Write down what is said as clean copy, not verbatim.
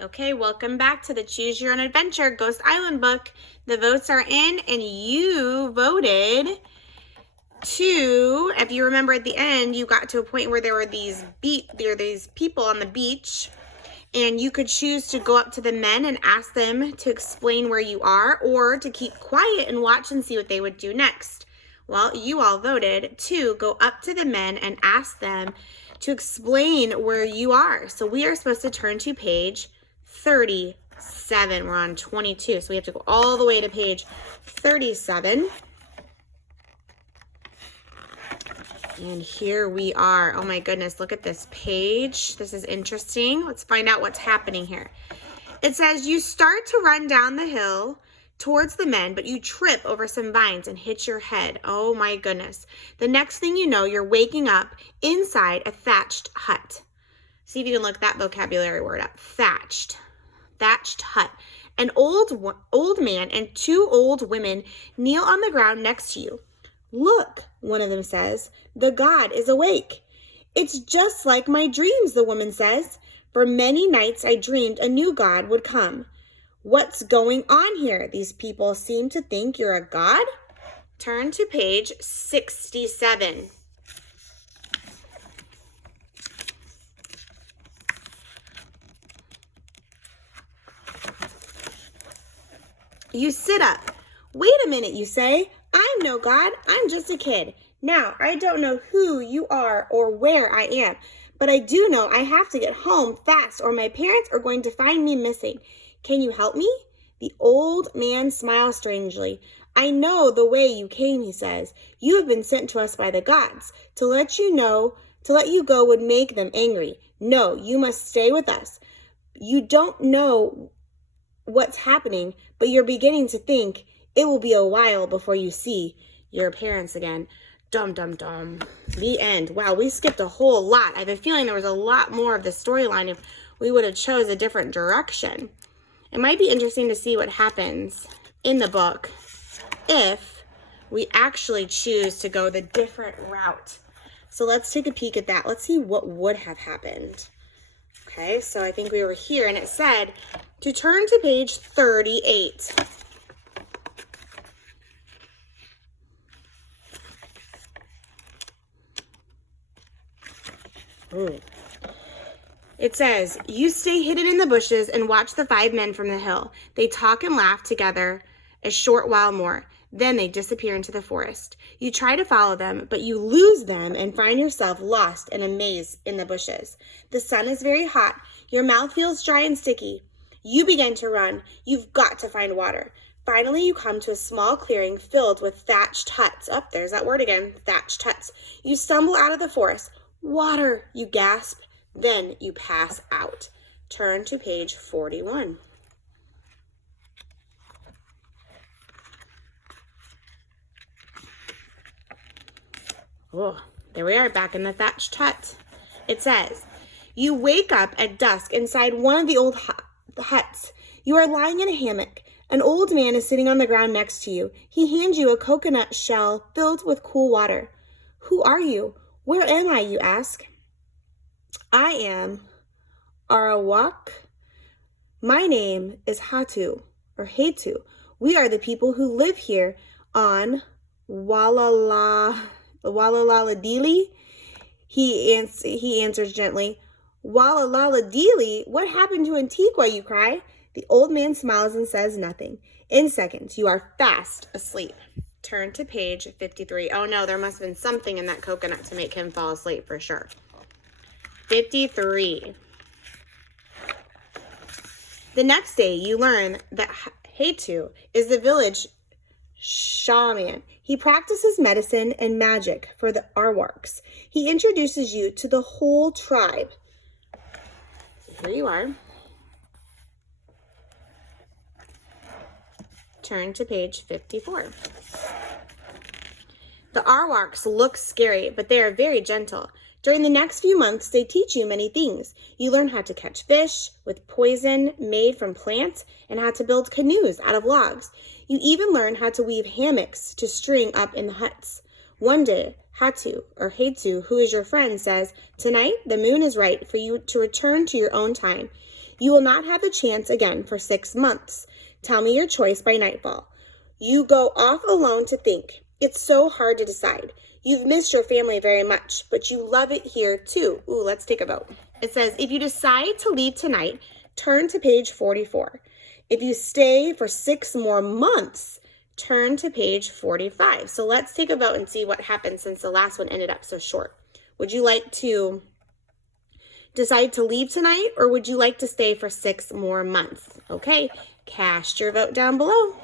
Okay, welcome back to the Choose Your Own Adventure Ghost Island book. The votes are in and you voted to, if you remember at the end, you got to a point where there were these people on the beach and you could choose to go up to the men and ask them to explain where you are or to keep quiet and watch and see what they would do next. Well, you all voted to go up to the men and ask them to explain where you are. So we are supposed to turn to page 37. We're on 22, so we have to go all the way to page 37. And here we are. Oh my goodness, look at this page. This is interesting. Let's find out what's happening here. It says you start to run down the hill towards the men, but you trip over some vines and hit your head. Oh my goodness. The next thing you know, you're waking up inside a thatched hut. See if you can look that vocabulary word up. Thatched hut. An old man and two old women kneel on the ground next to you. Look, one of them says, the god is awake. It's just like my dreams, the woman says. For many nights I dreamed a new god would come. What's going on here? These people seem to think you're a god? Turn to page 67. You sit up. Wait a minute, you say. I'm no god. I'm just a kid. Now, I don't know who you are or where I am, but I do know I have to get home fast or my parents are going to find me missing. Can you help me? The old man smiles strangely. I know the way you came, he says. You have been sent to us by the gods. To let you go would make them angry. No, you must stay with us. You don't know what's happening, but you're beginning to think it will be a while before you see your parents again. Dum, dum, dum. The end. Wow, we skipped a whole lot. I have a feeling there was a lot more of the storyline if we would have chose a different direction. It might be interesting to see what happens in the book if we actually choose to go the different route. So let's take a peek at that. Let's see what would have happened. Okay, so I think we were here and it said to turn to page 38. Ooh. It says, you stay hidden in the bushes and watch the 5 men from the hill. They talk and laugh together a short while more. Then they disappear into the forest. You try to follow them, but you lose them and find yourself lost in a maze in the bushes. The sun is very hot. Your mouth feels dry and sticky. You begin to run. You've got to find water. Finally, you come to a small clearing filled with thatched huts. Oh, there's that word again, thatched huts. You stumble out of the forest. Water, you gasp. Then you pass out. Turn to page 41. Oh, there we are back in the thatched hut. It says, you wake up at dusk inside one of the old huts. You are lying in a hammock. An old man is sitting on the ground next to you. He hands you a coconut shell filled with cool water. Who are you? Where am I, you ask? I am Arawak. My name is Hatu, or Hatu. We are the people who live here on Walalaladili. He answers gently. Walalaladili? What happened to Antigua, you cry? The old man smiles and says nothing. In seconds, you are fast asleep. Turn to page 53. Oh no, there must have been something in that coconut to make him fall asleep for sure. 53. The next day, you learn that Hatu is the village shaman. He practices medicine and magic for the Arawaks. He introduces you to the whole tribe. Here you are. Turn to page 54. The Arawaks look scary, but they are very gentle. During the next few months, they teach you many things. You learn how to catch fish with poison made from plants and how to build canoes out of logs. You even learn how to weave hammocks to string up in the huts. One day, Hatu, who is your friend, says, tonight the moon is right for you to return to your own time. You will not have the chance again for 6 months. Tell me your choice by nightfall. You go off alone to think. It's so hard to decide. You've missed your family very much, but you love it here too. Ooh, let's take a vote. It says, if you decide to leave tonight, turn to page 44. If you stay for 6 more months, turn to page 45. So let's take a vote and see what happens since the last one ended up so short. Would you like to decide to leave tonight, or would you like to stay for 6 more months? Okay, cast your vote down below.